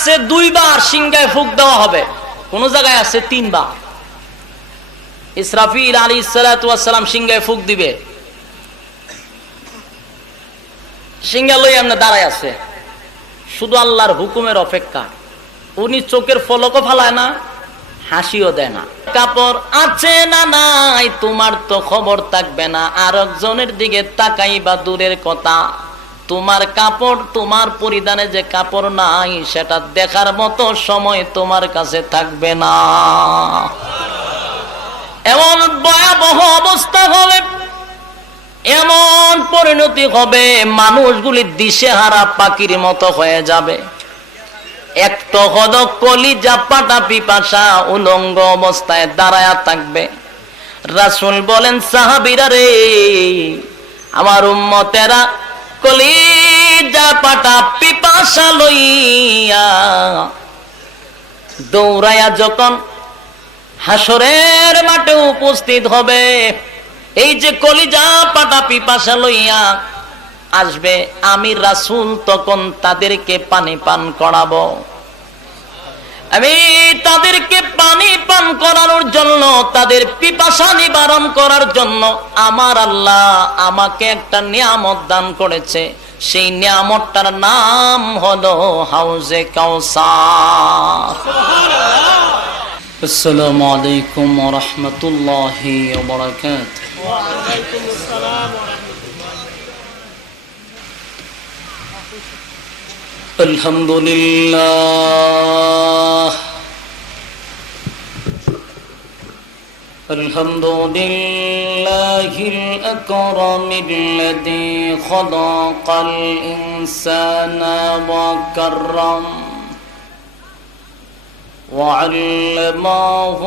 আসছে দুইবার সিংহায় ফুক দেওয়া হবে। কোন জায়গায় আছে তিনবার। ইসরাফিল আলী সালাম সিংহায় ফুক দিবে। সিংহা লই এমনি দাঁড়ায় আছে। শুধু আল্লাহর হুকুমের অপেক্ষা। উনি চোখের ফলকও ফালায় না, হাসিও দেয় না। কাপড় আছে না নাই, তোমার তো খবর থাকবে না। আর একজনের দিকে তাকাই বা দূরের কথা। তোমার কাপড়, তোমার পরিধানে যে কাপড় নাই, সেটা দেখার মতো সময় তোমার কাছে থাকবে না। এমন ভয়াবহ অবস্থা হবে, এমন পরিণতি হবে, মানুষগুলি দিশেহারা পাখির মতো হয়ে যাবে। এক তো হদ কলি জাপাটা পিপাসা, উলঙ্গ অবস্থায় দাঁড়ায়া থাকবে। রাসুল বলেন, সাহাবিরা আমার উম্মতেরা কলি জাপাটা পিপাসা লইয়া দৌড়াইয়া যখন হাসরের মাঠে উপস্থিত হবে, এই যে কলিজা পাটা পিপাসা লইয়া আসবে, আমি রাসুল তখন তাদেরকে পানি পান করাবো। আমি তাদেরকে পানি পান করানোর জন্য, তাদের পিপাসা নিবারণ করার জন্য আমার আল্লাহ আমাকে একটা নিয়ামত দান করেছে। সেই নিয়ামতটার নাম হলো হাউজে কাউসার। আসসালামু আলাইকুম ওয়া রাহমাতুল্লাহি ওয়া বারাকাতুহু। ওয়া আলাইকুম আসসালাম ওয়া রাহমাতুল্লাহ। الحمد لله. الحمد لله الأكرم الذي خلق الإنسان وكرم وعلمه